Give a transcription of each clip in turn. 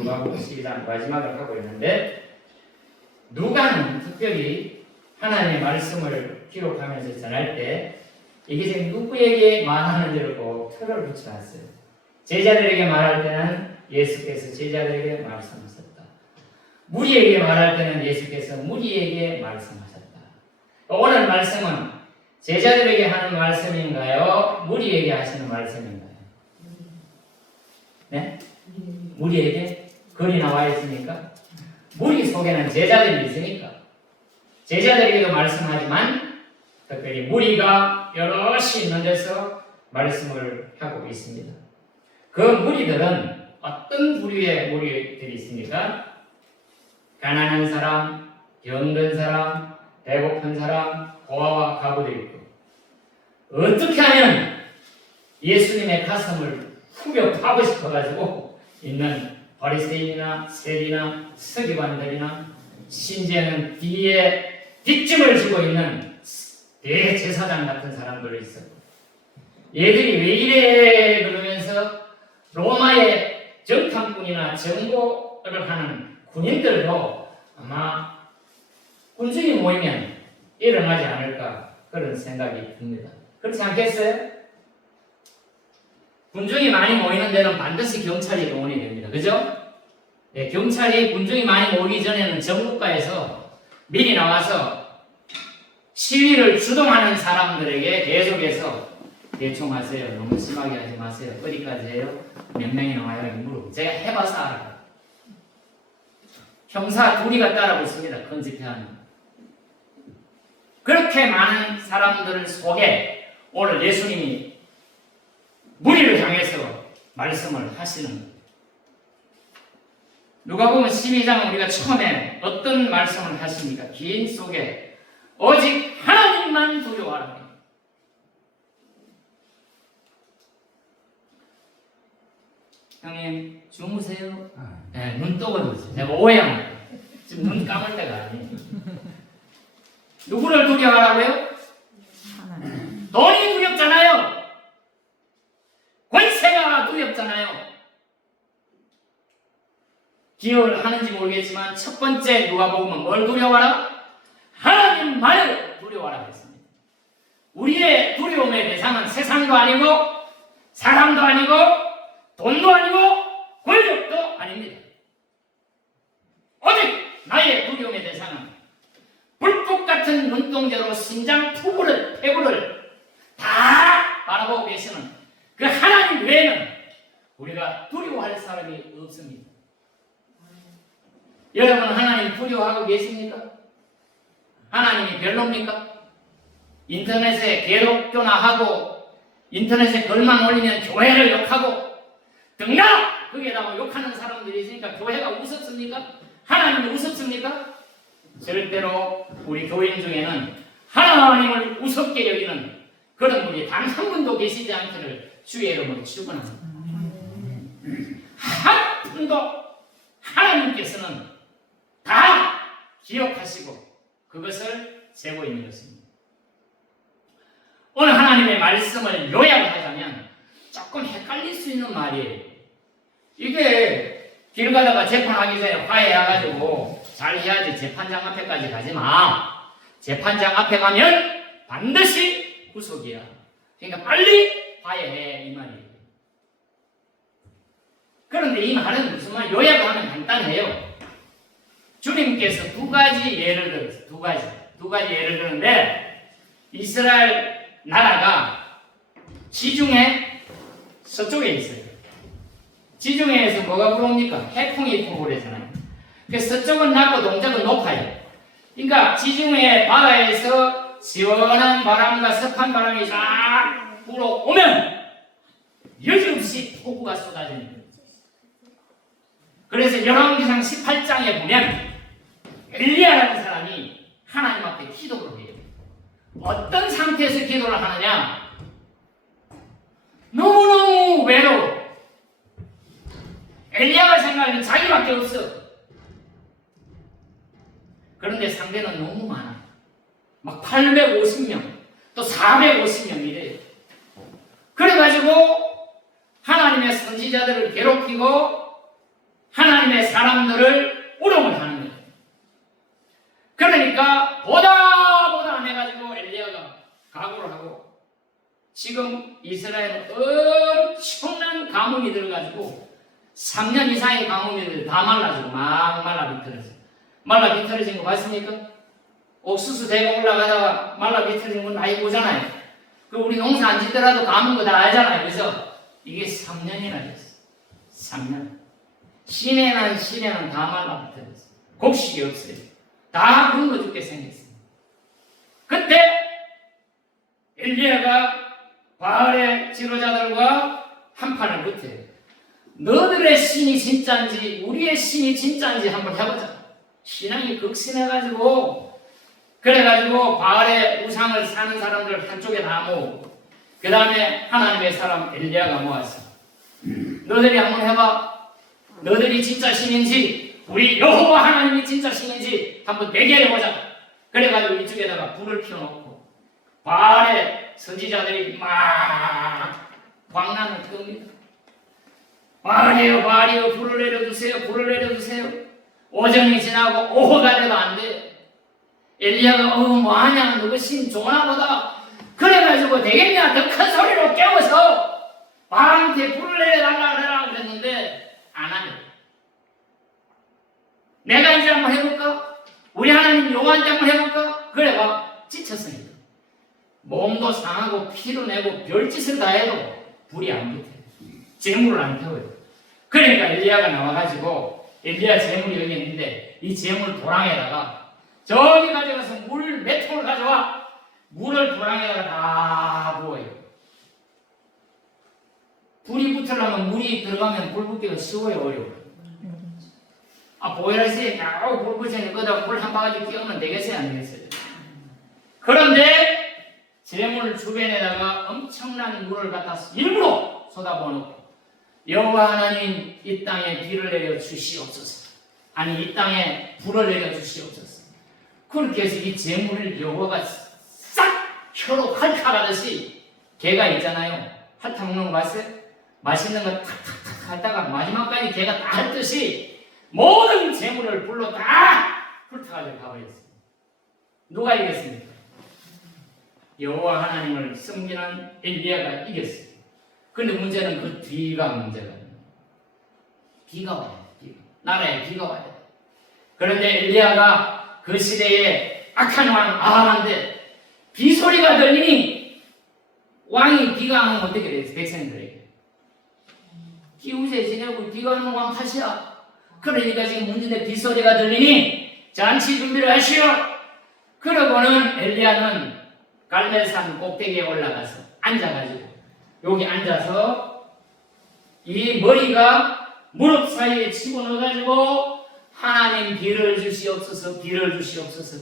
누가복음 12장 마지막을 하고 있는데, 누가는 특별히 하나님의 말씀을 기록하면서 전할 때 이게 지금 누구에게 말하는지를 꼭 틀을 붙여놨어요. 제자들에게 말할 때는 예수께서 제자들에게 말씀하셨다. 무리에게 말할 때는 예수께서 무리에게 말씀하셨다. 오늘 말씀은 제자들에게 하는 말씀인가요? 무리에게 하시는 말씀인가요? 네? 무리에게? 글이 나와 있으니까. 무리 속에는 제자들이 있으니까 제자들에게도 말씀하지만 특별히 무리가 여럿이 있는 데서 말씀을 하고 있습니다. 그 무리들은 어떤 부류의 무리들이 있습니까? 가난한 사람, 병든 사람, 배고픈 사람, 고아와 가부도 있고, 어떻게 하면 예수님의 가슴을 후벼 파고 싶어가지고 있는 바리새인이나 세리나 서기관들이나 심지어는 뒤에 뒷짐을 지고 있는 대제사장 같은 사람들이 있었고, 얘들이 왜 이래 그러면서 로마의 정탐꾼이나 정보를 하는 군인들도 아마 군중이 모이면 일어나지 않을까 그런 생각이 듭니다. 그렇지 않겠어요? 군중이 많이 모이는 데는 반드시 경찰이 동원이 됩니다. 그죠? 네, 경찰이 군중이 많이 모이기 전에는 정부과에서 미리 나와서 시위를 주동하는 사람들에게 계속해서 대충 하세요. 너무 심하게 하지 마세요. 어디까지 해요? 몇 명이 나와요? 물어보고 제가 해봐서 알아요. 형사 둘이가 따라붙습니다. 큰 집회하는. 그렇게 많은 사람들 속에 오늘 예수님이 무리를 향해서 말씀을 하시는, 누가복음 12장은 우리가 처음에 어떤 말씀을 하십니까? 긴 속에 오직 하나님만 두려워하라. 형님 주무세요? 네, 눈 뜨고 주세요. 제가 오해합니다. 지금 눈 감을 때가 아니에요. 누구를 두려워하라고요? 돈이 두렵잖아요. 권세가 두렵잖아요. 기억을 하는지 모르겠지만 첫 번째 누가복음은 뭘 두려워하라? 하나님만을 두려워하라 했습니다. 우리의 두려움의 대상은 세상도 아니고 사람도 아니고 돈도 아니고 권력도 아닙니다. 오직 나의 두려움의 대상은 불꽃 같은 눈동자로 심장 폐부를 다 바라보고 계시는 그 하나님 외에는 우리가 두려워할 사람이 없습니다. 여러분 하나님 두려워하고 계십니까? 하나님이 별로입니까? 인터넷에 개독교나 하고 인터넷에 글만 올리면 교회를 욕하고 등나 거기에다가 욕하는 사람들이 있으니까 교회가 우습습니까? 하나님이 우습습니까? 절대로 우리 교인 중에는 하나님을 우습게 여기는 그런 분이 단 한 분도 계시지 않기를 주의 이름으로 축원합니다. 한 분도 하나님께서는 다 기억하시고 그것을 재고 있는 것입니다. 오늘 하나님의 말씀을 요약을 하자면 조금 헷갈릴 수 있는 말이에요. 이게 길 가다가 재판하기 전에 화해해가지고 잘 해야지 재판장 앞에까지 가지 마. 재판장 앞에 가면 반드시 구속이야. 그러니까 빨리 화해해 이 말이에요. 그런데 이 말은 무슨 말? 요약을 하면 간단해요. 주님께서 두 가지 예를 들었어요. 두 가지 예를 들었는데 이스라엘 나라가 지중해 서쪽에 있어요. 지중해에서 뭐가 불어옵니까? 해풍이 불고 그러잖아요. 그래서 서쪽은 낮고 동쪽은 높아요. 그러니까 지중해 바다에서 시원한 바람과 습한 바람이 쫙 불어오면 여지없이 폭우가 쏟아지는 거예요. 그래서 열왕기상 18장에 보면 엘리야라는 사람이 하나님 앞에 기도를 해요. 어떤 상태에서 기도를 하느냐? 너무너무 외로워. 엘리야가 생각하면 자기밖에 없어. 그런데 상대는 너무 많아. 막 850명, 또 450명 이래요. 그래가지고 하나님의 선지자들을 괴롭히고 하나님의 사람들을 우롱을 하는 거예요. 그러니까 보다 안 해가지고 엘리야가 각오를 하고 지금 이스라엘은 엄청난 가뭄이 들어가지고 3년 이상의 가뭄이 다 말라지고 막 말라 비틀어져. 말라 비틀어진 거 봤습니까? 옥수수 대가 올라가다가 말라 비틀어진 건 많이 보잖아요. 그 우리 농사 안 짓더라도 가문 거 다 알잖아요. 그래서 이게 3년이나 됐어. 3년. 시내는 다 말라 비틀어졌어. 곡식이 없어요. 다 굶어 죽게 생겼어요. 그때 엘리야가 바알의 지도자들과 한판을 붙여요. 너들의 신이 진짜인지 우리의 신이 진짜인지 한번 해보자. 신앙이 극심해가지고 그래가지고 바알의 우상을 사는 사람들 한쪽에 다 모으고 그 다음에 하나님의 사람 엘리야가 모았어. 너들이 한번 해봐. 너들이 진짜 신인지 우리 여호와 하나님이 진짜 신인지 한번 대결해보자. 그래가지고 이쪽에다가 불을 피워놓고 바알의 선지자들이 막 광란을 끕니다. 바알이여 불을 내려주세요. 오전이 지나고 오후가 돼도 안 돼. 엘리야가 뭐하냐 너그 신 좋나 보다. 그래가지고 되겠냐 더 큰 소리로 깨워서 바알한테 불을 내려달라 그래라 그랬는데 안 하네. 내가 이제 한번 해볼까? 우리 하나님 여호와한테 한번 해볼까? 그래 봐. 지쳤으니까 몸도 상하고 피도 내고 별짓을 다 해도 불이 안 붙어요. 재물을 안 태워요. 그러니까 엘리야가 나와가지고 엘리야 재물이 여기 있는데 이 재물 도랑에다가 저기 가져가서 물 몇 통을 가져와. 물을 도랑에다가 다 부어요. 불이 붙으려면 물이 들어가면 불 붙기가 쉬워요, 어려워요? 보일러에 불 붙이는 거다 물 한 바가지 끼우면 되겠어요, 안 되겠어요? 그런데 재물 주변에다가 엄청난 물을 갖다 일부러 쏟아부어 놓고 여호와 하나님 이 땅에 비를 내려 주시옵소서. 아니 이 땅에 불을 내려 주시옵소서. 그렇게 해서 이 재물을 여호와가 싹 혀로 핥아가듯이 개가 있잖아요. 핥아먹는 거 봤어요? 맛있는 거 탁탁탁 하다가 마지막까지 개가 다 핥듯이 모든 재물을 불로 다 훑어가지고 가버렸어요. 누가 이겼습니까? 여호와 하나님을 섬기는 엘리야가 이겼어요. 근데 문제는 그 뒤가 문제가 비가 와야 돼. 나라에 비가 와야 돼. 그런데 엘리야가 그 시대에 악한 왕 아합한테 비 소리가 들리니 왕이 비가 안 오면 어떻게 돼요? 백성들에게 기우제 지내고 비가 오는 왕 탓이야. 그러니까 지금 문제인데 비 소리가 들리니 잔치 준비를 하시오. 그러고는 엘리야는 갈멜산 꼭대기에 올라가서 앉아가지고 여기 앉아서 이 머리가 무릎 사이에 집어넣어가지고 하나님 비를 주시옵소서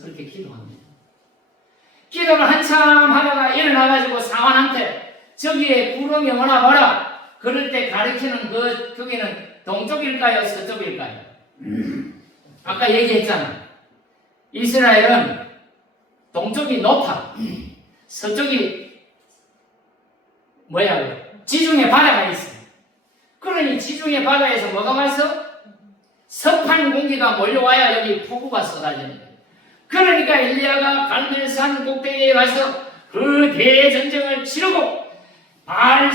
그렇게 기도합니다. 기도를 한참 하다가 일어나가지고 상관한테 저기에 구름이 오나 봐라. 그럴 때 가리키는 거기는 동쪽일까요? 서쪽일까요? 아까 얘기했잖아. 이스라엘은 동쪽이 높아. 서쪽이 지중해 바다가 있어. 그러니 지중해 바다에서 뭐가 왔어? 습한 공기가 몰려와야 여기 폭우가 쏟아지는 거예요. 그러니까 엘리야가 갈멜산 꼭대기에 가서 그 대전쟁을 치르고 바알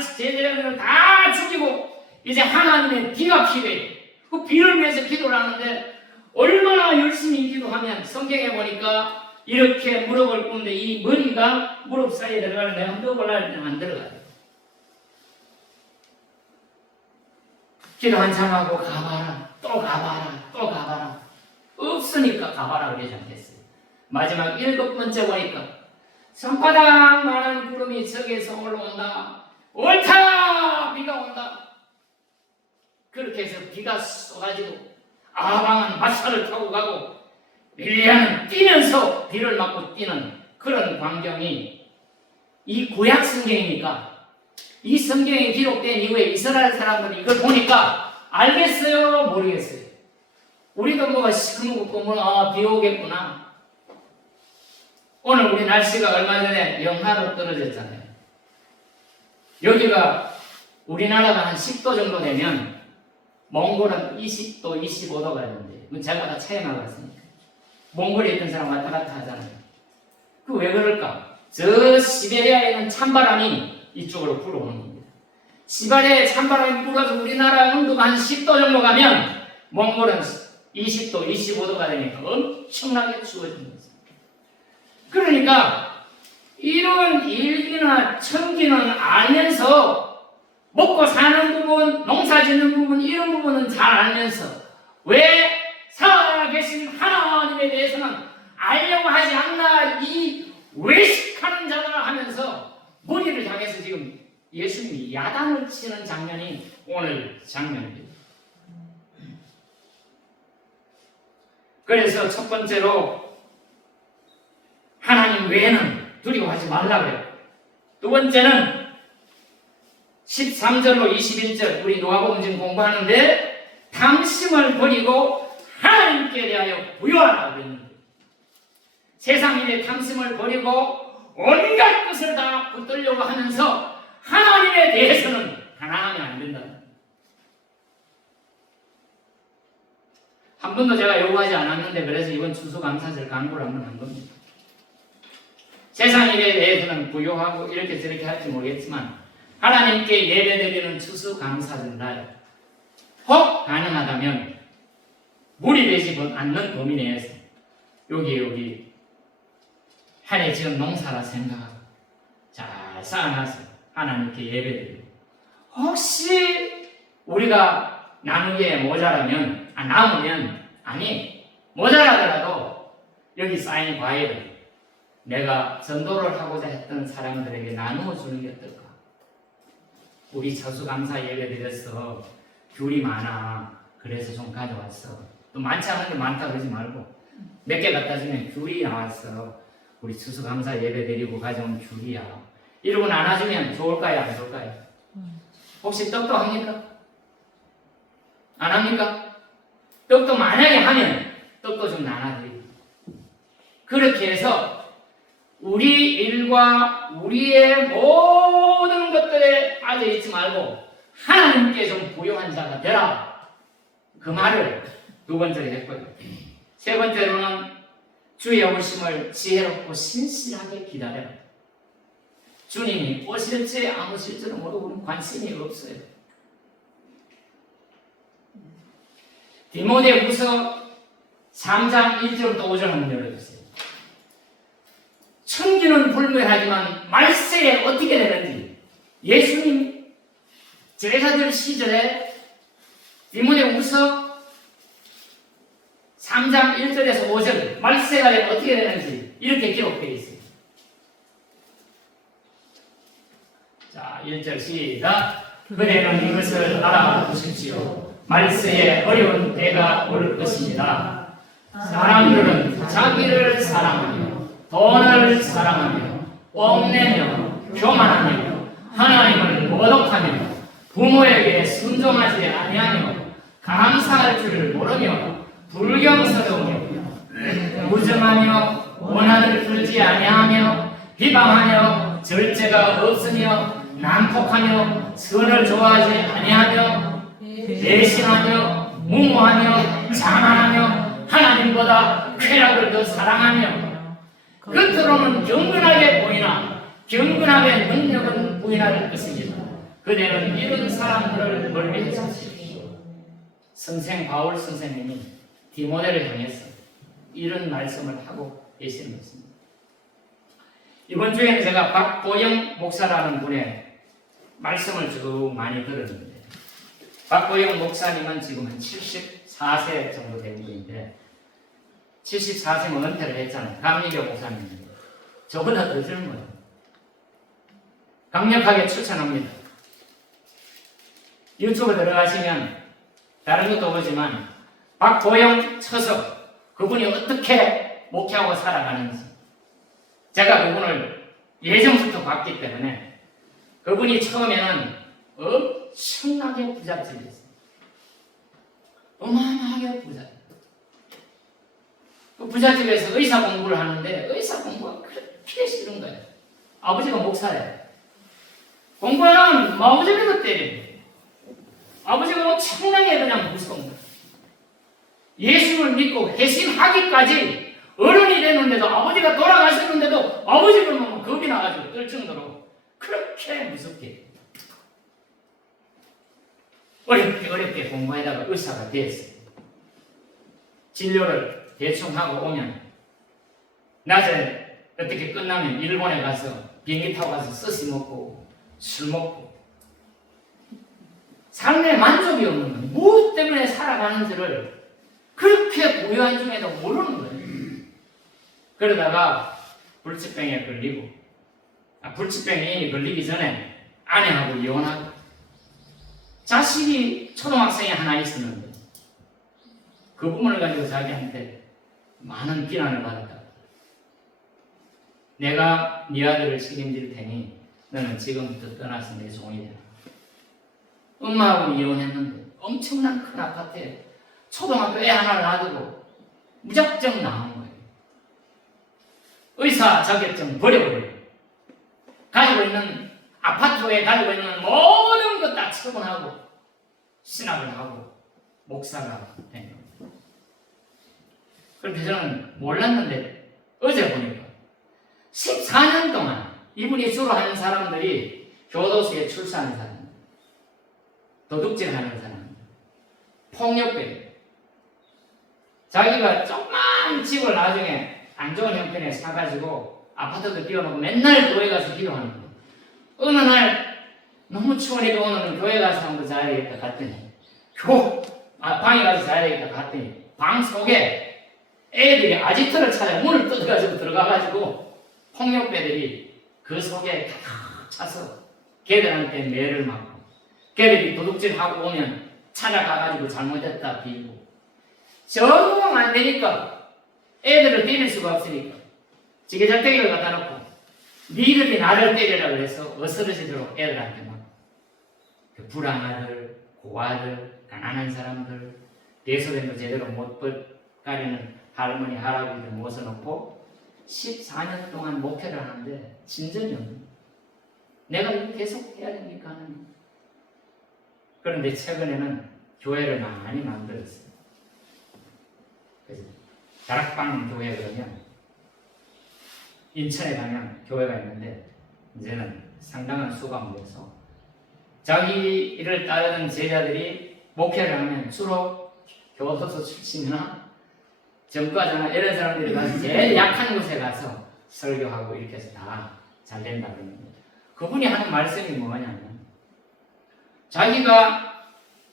제자들을 다 죽이고 이제 하나님의 비가 필요해. 그 비를 위해서 기도를 하는데 얼마나 열심히 기도하면 성경에 보니까 이렇게 무릎을 꿇는데 이 머리가 무릎 사이에 들어가는데 한번 안 들어가요. 기도 한참 하고 가봐라, 또 가봐라. 없으니까 가봐라 그러지 않겠어요. 마지막 7번째 보니까 손바닥만한 구름이 저기에서 올라온다. 옳다! 비가 온다. 그렇게 해서 비가 쏟아지고 아방은 마차를 타고 가고 엘리야는 뛰면서 비를 맞고 뛰는 그런 광경이 이 구약 성경이니까 이 성경에 기록된 이후에 이스라엘 사람들이 이걸 보니까 알겠어요? 모르겠어요? 우리도 뭐가 시커멓고 비 오겠구나. 오늘 우리 날씨가 얼마 전에 영하로 떨어졌잖아요. 여기가 우리나라가 한 10도 정도 되면 몽골은 20도, 25도가 되는데 제가 다 체험하고 왔으니까 몽골에 있던 사람 왔다 갔다 하잖아요. 그 왜 그럴까? 저 시베리아에 있는 찬바람이 이쪽으로 불어오는 겁니다. 시베리아에 찬바람이 불어서 우리나라 온도가 한 10도 정도 가면 몽골은 20도, 25도가 되니까 엄청나게 추워집니다. 그러니까 이런 일기나 천기는 알면서 먹고 사는 부분, 농사 짓는 부분, 이런 부분은 잘 알면서 왜 살아계신 하나님에 대해서는 알려고 하지 않나, 이 외식하는 자가 하면서 머리를 향해서 지금 예수님이 야단을 치는 장면이 오늘 장면입니다. 그래서 첫 번째로 하나님 외에는 두려워하지 말라고요. 두 번째는 13절로 21절 우리 누가복음 지금 공부하는데 탐심을 버리고 하나님께 대하여 부여하라 그랬는데 세상 일에 탐심을 버리고 온갖 것을 다 붙들려고 하면서 하나님에 대해서는 가난하면 안 된다. 한 번도 제가 요구하지 않았는데 그래서 이번 추수감사절 강구를 한번 한 겁니다. 세상 일에 대해서는 부요하고 이렇게 저렇게 할지 모르겠지만 하나님께 예배드리는 추수감사절 날 혹 가능하다면 무리 되지 않는 범위 내에서 여기 한 해 지은 농사라 생각하고 잘 쌓아놔서 하나님께 예배드리고 혹시 우리가 나누기에 모자라면 남으면 모자라더라도 여기 쌓인 과일을 내가 전도를 하고자 했던 사람들에게 나누어 주는 게 어떨까? 우리 추수감사 예배 드렸어. 귤이 많아. 그래서 좀 가져왔어. 또 많지 않은데 많다 그러지 말고 몇 개 갖다 주면 귤이 나왔어. 우리 추수감사 예배 드리고 가져온 귤이야. 이러고 나눠주면 좋을까요? 안 좋을까요? 혹시 떡도 합니까? 안 합니까? 떡도 만약에 하면 떡도 좀 나눠드리고 그렇게 해서 우리 일과 우리의 모든 것들에 빠져있지 말고 하나님께 좀 부요한 자가 되라. 그 말을 두 번째로 했고요. 세 번째로는 주의 오심을 지혜롭고 신실하게 기다려라. 주님이 오실지 안 오실지는 모르고 관심이 없어요. 디모데후서 3장 1절부터 5절 한번 열어주세요. 천기는 불멸하지만 말세에 어떻게 되는지 예수님 제자들 시절에 디모데후서 3장 1절에서 5절 말세가 되면 어떻게 되는지 이렇게 기록되어 있어요. 자, 1절 시작. 그대는 이것을 알아두십시오. 말세에 어려운 때가 올 것입니다. 사람들은 자기를 사랑하며 돈을 사랑하며 뽐내며 교만하며 하나님을 모독하며 부모에게 순종하지 아니하며 감사할 줄을 모르며 불경스러우며 무정하며 원한을 풀지 아니하며 비방하며 절제가 없으며 난폭하며 선을 좋아하지 아니하며 배신하며 무모하며 자만하며 하나님보다 쾌락을 더 사랑하며 겉으로는 경건하게 보이나 경건하게 능력은 부인할 것입니다. 그대는 이런 사람들을 멀리 하십시오. 선생 바울 선생님이 디모데를 향해서 이런 말씀을 하고 계시는 것입니다. 이번 주에는 제가 박보영 목사라는 분의 말씀을 쭉 많이 들었는데 박보영 목사님은 지금 한 74세 정도 된 분인데 74세면 은퇴를 했잖아요. 감리교 목사님인데 저보다 더 젊어요. 강력하게 추천합니다. 유튜브 들어가시면 다른 것도 보지만 박보영 처서 그분이 어떻게 목회하고 살아가는지 제가 그분을 예전부터 봤기 때문에 그분이 처음에는 엄청나게 부잣집이었어요. 어마어마하게 부잣집. 그 부잣집에서 의사 공부를 하는데 의사 공부가 그렇게 싫은 거예요. 아버지가 목사예요. 공부하면 마구잡이도 때려요. 아버지가 엄청나게 그냥 무서운 거예요. 예수를 믿고 회심하기까지 어른이 됐는데도 아버지가 돌아가셨는데도 아버지를 보면 겁이 나가지고 떨 정도로 그렇게 무섭게 어렵게 공부하다가 의사가 됐어요. 진료를 대충 하고 오면 낮에 어떻게 끝나면 일본에 가서 비행기 타고 가서 스시 먹고 술 먹고 삶에 만족이 없는 거예요. 무엇 때문에 살아가는지를 그렇게 고요한 중에도 모르는 거예요. 그러다가 불치병에 걸리고 불치병에 걸리기 전에 아내하고 이혼하고 자식이 초등학생이 하나 있었는데 그 부분을 가지고 자기한테 많은 비난을 받았다. 내가 네 아들을 책임질 테니 너는 지금부터 떠나서 내 종이 되라. 엄마하고 이혼했는데 엄청난 큰 아파트에 초등학교 애 하나를 놔두고 무작정 나온 거예요. 의사 자격증 버려버려요. 가지고 있는 아파트에 가지고 있는 모든 것 다 처분하고 신학을 하고 목사가 된 거예요. 그런데 저는 몰랐는데 어제 보니까 14년 동안 이분이 주로 하는 사람들이 교도소에 출세하는 사람, 도둑질하는 사람, 폭력배. 자기가 조그만 집을 나중에 안 좋은 형편에 사가지고 아파트도 띄워놓고 맨날 교회 가서 기도하는 거예요. 어느 날 너무 추우니까 오늘은 교회 가서 한번 자야 되겠다 갔더니 방에 가서 자야 되겠다 갔더니 방 속에 애들이 아지트를 찾아 문을 뜯어가지고 들어가가지고 폭력배들이 그 속에 가득 차서 걔들한테 매를 맞고 걔들이 도둑질하고 오면 찾아가가지고 잘못했다 빌고 정 안 되니까 애들을 때릴 수가 없으니까 지게장대기를 갖다 놓고 니들이 나를 때리라 그래서 어스러지도록 애들한테 막 그 불안아들, 고아들, 가난한 사람들, 대소된도 제대로 못 가리는 할머니, 할아버지들 모셔놓고 14년 동안 목회를 하는데 진전이 없는 거예요. 내가 이거 계속 해야 됩니까? 하는. 그런데 최근에는 교회를 많이 만들었어요. 그래서 다락방 교회 그러면 인천에 가면 교회가 있는데 이제는 상당한 수가 모여서 자기 일을 따르는 제자들이 목회를 하면 주로 교도소 출신이나 전과자나 이런 사람들이 가서 제일 약한 곳에 가서 설교하고 이렇게 해서 다 잘 된다 그러는 거예요. 그분이 하는 말씀이 뭐냐면 자기가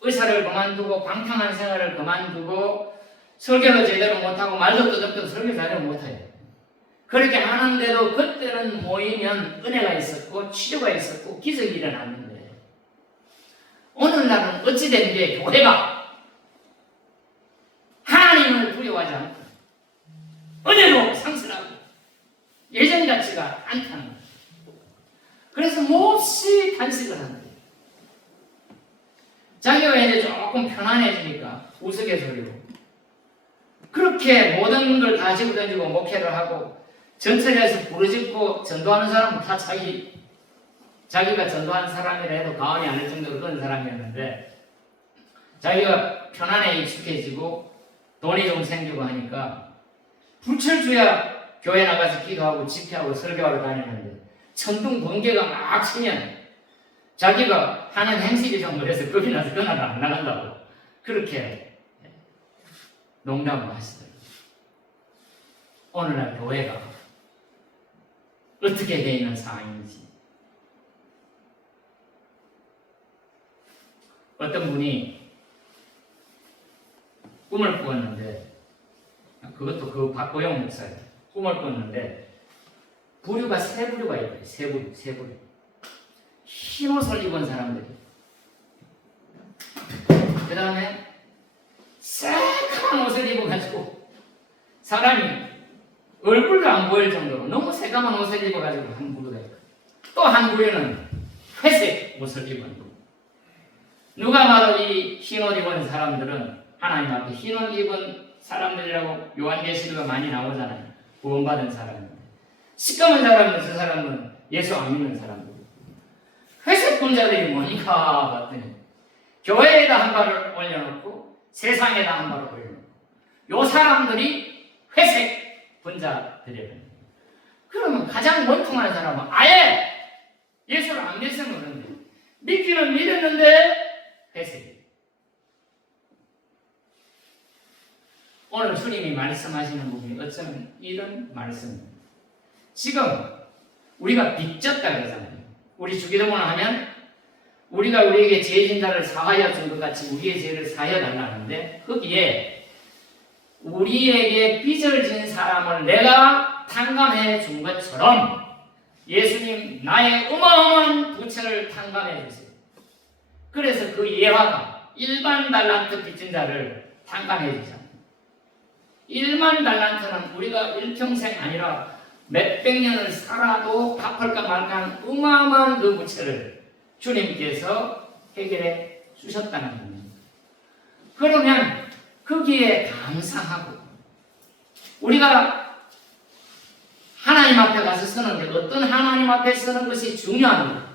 의사를 그만두고 방탕한 생활을 그만두고 설교를 제대로 못하고 말도 끄덕끄덕 설교 제대로 못해요. 그렇게 하는데도 그때는 모이면 은혜가 있었고 치료가 있었고 기적이 일어났는데 오늘날은 어찌 된 게 교회가 하나님을 두려워하지 않고 은혜로 상승하고 예전 같지가 않다는 거예요. 그래서 몹시 단식을 하는 거예요. 자기가 이제 조금 편안해지니까 우스갯소리로 그렇게 모든 걸 다 집어던지고 목회를 하고 전철에서 부르짖고 전도하는 사람은 다 자기가 전도하는 사람이라 해도 가언이 아닐 정도로 그런 사람이었는데 자기가 편안에 익숙해지고 돈이 좀 생기고 하니까 불철주야 교회 나가서 기도하고 집회하고 설교하러 다니는데 천둥 번개가 막 치면 자기가 하는 행실이 좀 그래서 겁이 나서 그날 안 나간다고 그렇게 농담을 하시더라고요. 오늘날 교회가 어떻게 되어 있는 상황인지 어떤 분이 꿈을 꾸었는데 그것도 그 박보영 목사예요. 꿈을 꿨는데 부류가 세 부류가 있대요. 세 부류. 흰 옷을 입은 사람들이 그 다음에 새까만 옷을 입어가지고 사람이 얼굴도 안 보일 정도로 너무 새까만 옷을 입어가지고 한 부류가 있고 또 한 부류는 회색 옷을 입은 부류. 누가 봐도 이 흰 옷 입은 사람들은 하나님 앞에 흰 옷 입은 사람들이라고 요한계시록에 많이 나오잖아요. 구원받은 사람인데 시꺼먼 사람은 저 사람은 예수 안 믿는 사람들. 회색 군자들이 뭐니까 봤더니 교회에다 한 발을 올려놓고 세상에다 한 발을 올려놓고 요 사람들이 회색 분자들이거든요. 그러면 가장 원통한 사람은 아예 예수를 안 믿어서는 그런데 믿기는 믿었는데 회색. 오늘 주님이 말씀하시는 부분이 어쩌면 이런 말씀입니다. 지금 우리가 빚졌다 그러잖아요. 우리 주기도문을 하면 우리가 우리에게 죄 진다를 사하여 준 것 같이 우리의 죄를 사하여 달라는데 거기에 우리에게 빚을 진 사람을 내가 탕감해 준 것처럼 예수님 나의 어마어마한 부채를 탕감해 주세요. 그래서 그 예화가 1만 달란트 빚진 자를 탕감해 주잖아요. 1만 달란트는 우리가 일평생 아니라 몇백 년을 살아도 갚을까 말까 한 어마어마한 그 부채를 주님께서 해결해 주셨다는 겁니다. 그러면 거기에 감사하고 우리가 하나님 앞에 가서 쓰는데 어떤 하나님 앞에 쓰는 것이 중요합니다.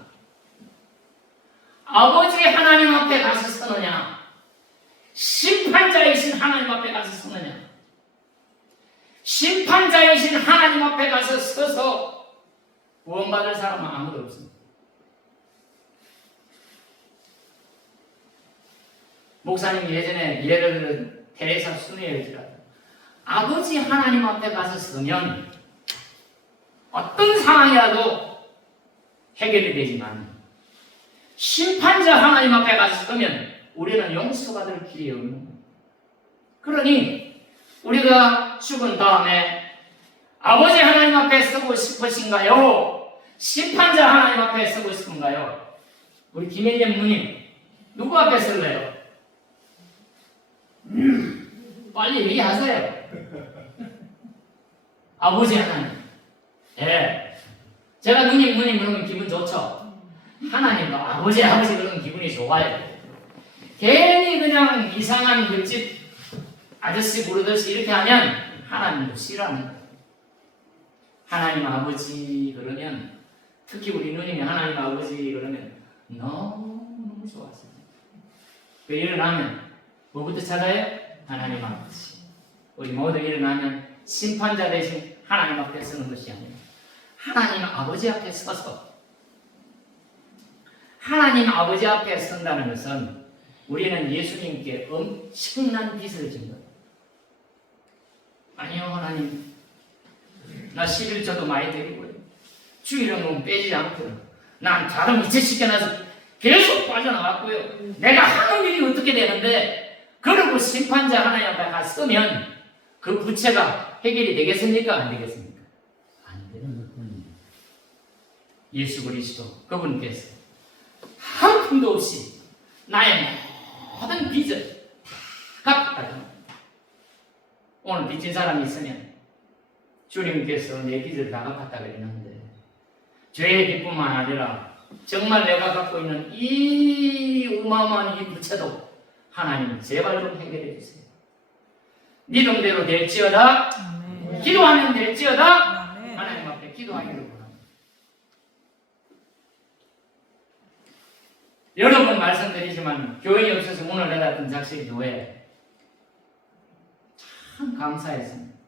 아버지 하나님 앞에 가서 쓰느냐, 심판자이신 하나님 앞에 가서 쓰느냐. 심판자이신 하나님 앞에 가서 서서 구원받을 사람은 아무도 없습니다. 목사님이 예전에 예를 들은 테레사 순회일지라도 아버지 하나님 앞에 가서 서면 어떤 상황이라도 해결이 되지만 심판자 하나님 앞에 가서 서면 우리는 용서받을 길이 없는 거예요. 그러니 우리가 죽은 다음에 아버지 하나님 앞에 서고 싶으신가요? 심판자 하나님 앞에 서고 싶은가요? 우리 김혜림 누님 누구 앞에 설래요? 빨리 얘기하세요. 아버지 하나님. 예. 제가 누님 그러면 기분 좋죠? 하나님도 아버지 그러면 기분이 좋아요. 괜히 그냥 이상한 그 집 아저씨 부르듯이 이렇게 하면 하나님도 싫어하는 거예요. 하나님 아버지 그러면 특히 우리 누님이 하나님 아버지 그러면 너무 좋았어요. 그 일어나면 뭐부터 찾아요? 하나님 아버지. 우리 모두 일어나면 심판자 대신 하나님 앞에 서는 것이 아니라 하나님 아버지 앞에 서서 하나님 아버지 앞에 선다는 것은 우리는 예수님께 엄청난 빚을 진 거예요. 아니요 하나님 나 11조도 많이 드리고요. 주일은 빼지 않고요. 난 다른 이체 시켜놔서 계속 빠져나왔고요. 내가 하는 일이 어떻게 되는데 그러고 심판자 하나님 앞에 갔으면 그 부채가 해결이 되겠습니까? 안 되겠습니까? 안 되는 것뿐입니다. 예수 그리스도 그분께서 한 푼도 없이 나의 모든 빚을 다 갚았다. 오늘 빚진 사람이 있으면 주님께서 내 빚을 다 갚았다 그랬는데 죄의 빚뿐만 아니라 정말 내가 갖고 있는 이 어마어마한 이 부채도 하나님 제발 좀 해결해 주세요. 믿음대로 될지어다. 아멘. 기도하면 될지어다. 아멘. 하나님 앞에 기도하기를 원합니다. 여러 번 말씀드리지만 교인이 없어서 문을 닫았던 작실 교회 참 감사했습니다.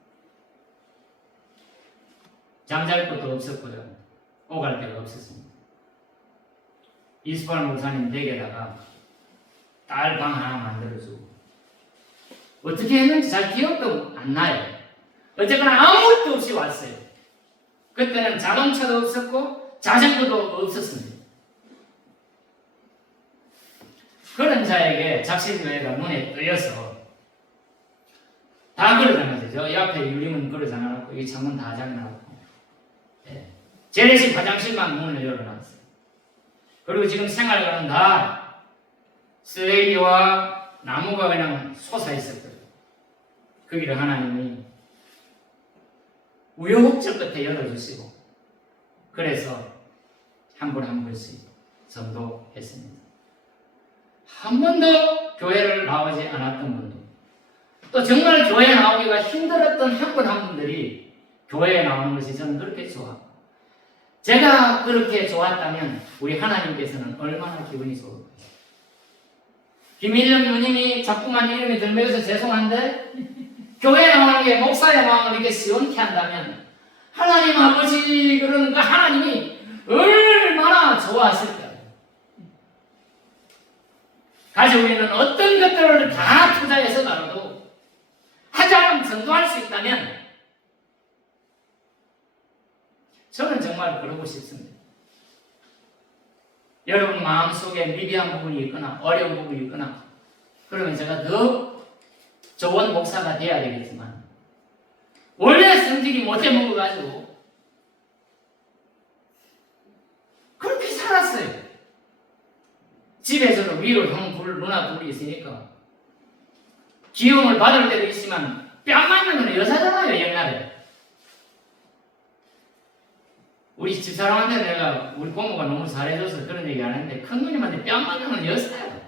잠잘 곳도 없었고요. 오갈 데가 없었습니다. 이스팔 목사님 댁에다가 딸 방 하나 만들어주고 어떻게 했는지 잘 기억도 안 나요. 어쨌거나 아무것도 없이 왔어요. 그때는 자동차도 없었고 자전거도 없었습니다. 그런 자에게 작실교회가 눈에 뜨여서 다 걸어다녔어요. 저 옆에 유리문 걸어다녀놓고 이 창문 다 잠겨놓고 재래식 화장실만 문을 열어놨어요. 그리고 지금 생활관은 다 쓰레기와 나무가 그냥 솟아있었거든요. 거기를 하나님이 우여곡절 끝에 열어주시고 그래서 한 분 한 분씩 전도했습니다. 한 번도 교회를 나오지 않았던 분도 또 정말 교회에 나오기가 힘들었던 한 분 한 분들이 교회에 나오는 것이 저는 그렇게 좋아요. 제가 그렇게 좋았다면 우리 하나님께서는 얼마나 기분이 좋을까요? 김일영 누님이 자꾸만 이름이 들면서 죄송한데 교회 나오는 게 목사의 마음을 이렇게 시원케 한다면 하나님 아버지 그러는 그 하나님이 얼마나 좋아하실까. 가지고 있는 어떤 것들을 다 투자해서라도 하지 않으면 전도할 수 있다면 저는 정말 그러고 싶습니다. 여러분 마음속에 미비한 부분이 있거나 어려운 부분이 있거나 그러면 제가 더 좋은 목사가 돼야 되겠지만 원래 성질이 못해 먹어가지고 그렇게 살았어요. 집에서도 위로 형 누나 둘이 있으니까 기용을 받을 때도 있지만 뺨 맞는 건 여자잖아요. 옛날에 우리 집사람한테 내가 우리 고모가 너무 잘해줘서 그런 얘기 안 했는데 큰 누님한테 뺨 맞는 건 여자예요.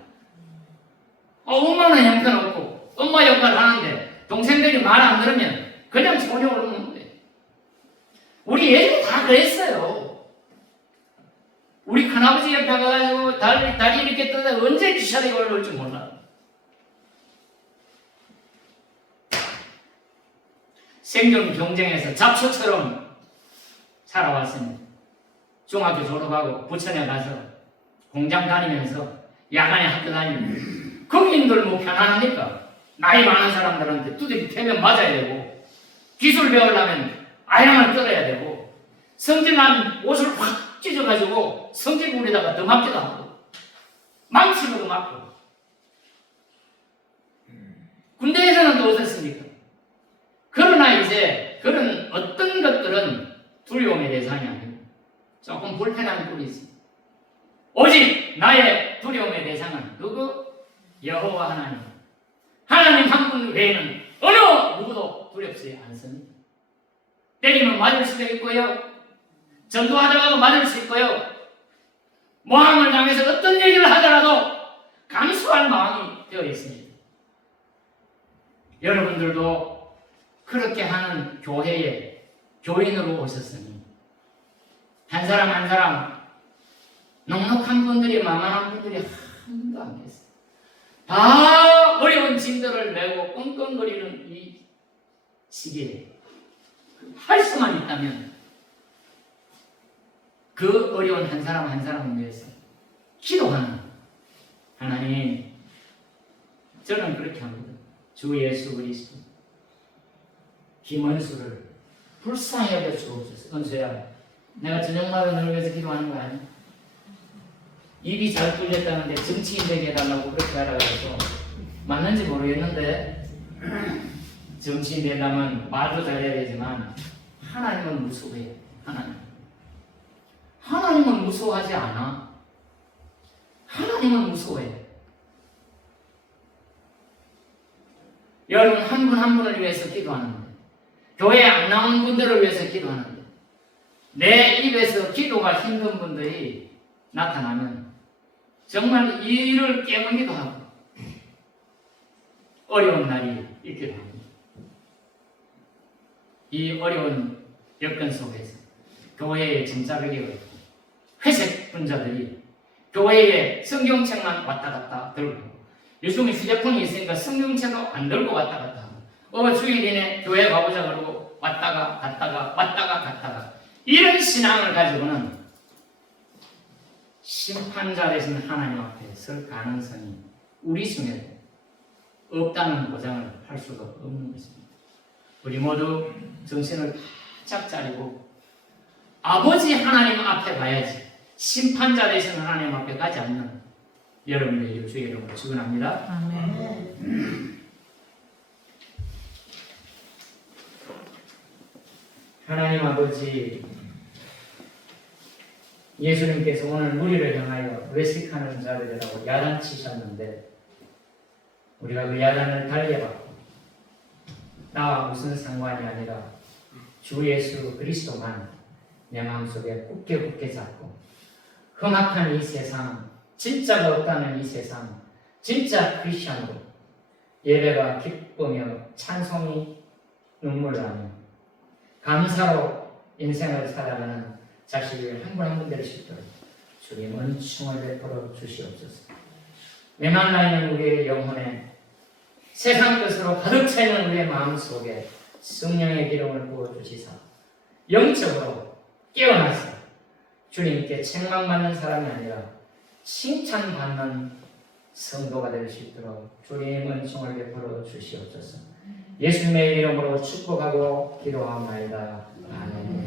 엄마는 형편없고 엄마 역할을 하는데 동생들이 말 안 들으면 그냥 소용을 먹는 거예요. 우리 예전에 다 그랬어요. 우리 큰아버지 옆에 가가지고 다리 이렇게 떠다 언제 기차에 올라올지 몰라. 생존 경쟁에서 잡초처럼 살아왔습니다. 중학교 졸업하고 부천에 가서 공장 다니면서 야간에 학교 다니면서 거기인들 뭐 편안합니까? 나이 많은 사람들한테 두들기 패면 맞아야 되고 기술 배우려면 아양을 떨어야 되고 성질난 옷을 확 찢어가지고 성질물에다가 더 맞기도 하고 망치로도 맞고 군대에서는 또 어떻습니까? 그러나 이제 그런 어떤 것들은 두려움의 대상이 아니고 조금 불편한 꼴이 있습니다. 오직 나의 두려움의 대상은 누구? 여호와 하나님. 하나님 한 분 외에는 어느 누구도 두렵지 않습니다. 때리면 맞을 수도 있고요. 전도하다가도 맞을 수 있고요. 모함을 당해서 어떤 얘기를 하더라도 감수할 마음이 되어 있습니다. 여러분들도 그렇게 하는 교회에 교인으로 오셨으니 한 사람 한 사람 넉넉한 분들이 만만한 분들이 한 분도 안 계세요. 다 어려운 짐들을 메고 끙끙거리는 이 시기에 할 수만 있다면 그 어려운 한 사람 한 사람을 위해서 기도하는 하나님, 저는 그렇게 합니다. 주 예수 그리스도 김은수를 불쌍히 여겨 주옵소서. 은수야, 내가 저녁마다 너를 위해서 기도하는 거 아니야? 입이 잘 뚫렸다는데 정치인 되게 해달라고 그렇게 하라고 해서 맞는지 모르겠는데 정치인 되려면 말도 잘해야 되지만 하나님은 무서워해요. 하나님은 무서워하지 않아. 하나님은 무서워해요. 여러분 한 분 한 분을 위해서 기도하는데 교회에 안 나오는 분들을 위해서 기도하는데 내 입에서 기도가 힘든 분들이 나타나면 정말 이를 깨물기도 하고 어려운 날이 있기도 합니다. 이 어려운 여건 속에서 교회의 정자벽이 있고 회색 분자들이 교회에 성경책만 왔다 갔다 들고 요즘에 휴대폰이 있으니까 성경책도 안 들고 왔다 갔다 하고 주일이네 교회 가보자 그러고 왔다가 갔다가 이런 신앙을 가지고는 심판자 되신 하나님 앞에 설 가능성이 우리 중에 없다는 보장을 할 수가 없는 것입니다. 우리 모두 정신을 바짝 차리고 아버지 하나님 앞에 가야지 심판자 되신 하나님 앞에 가지 않는 여러분의 주의 이름으로 축원합니다. 아멘. 하나님 아버지, 예수님께서 오늘 우리를 향하여 외식하는 자들이라고 야단치셨는데 우리가 그 야단을 달려받고 나와 무슨 상관이 아니라 주 예수 그리스도만 내 마음속에 굳게 잡고 험악한 이 세상, 진짜가 없다는 이 세상, 진짜 크리스천으로 예배가 기쁘며 찬송이 눈물 나며 감사로 인생을 살아가는 자식을 한 분 한 분 될 수 있도록 주님 은총을 베풀어 주시옵소서. 메말라 있는 우리의 영혼에 세상 뜻으로 가득 차 있는 우리의 마음 속에 성령의 기름을 부어주시사 영적으로 깨어나서 주님께 책망받는 사람이 아니라 칭찬받는 성도가 될 수 있도록 주님 은총을 베풀어 주시옵소서. 예수님의 이름으로 축복하고 기도하옵나이다. 아멘.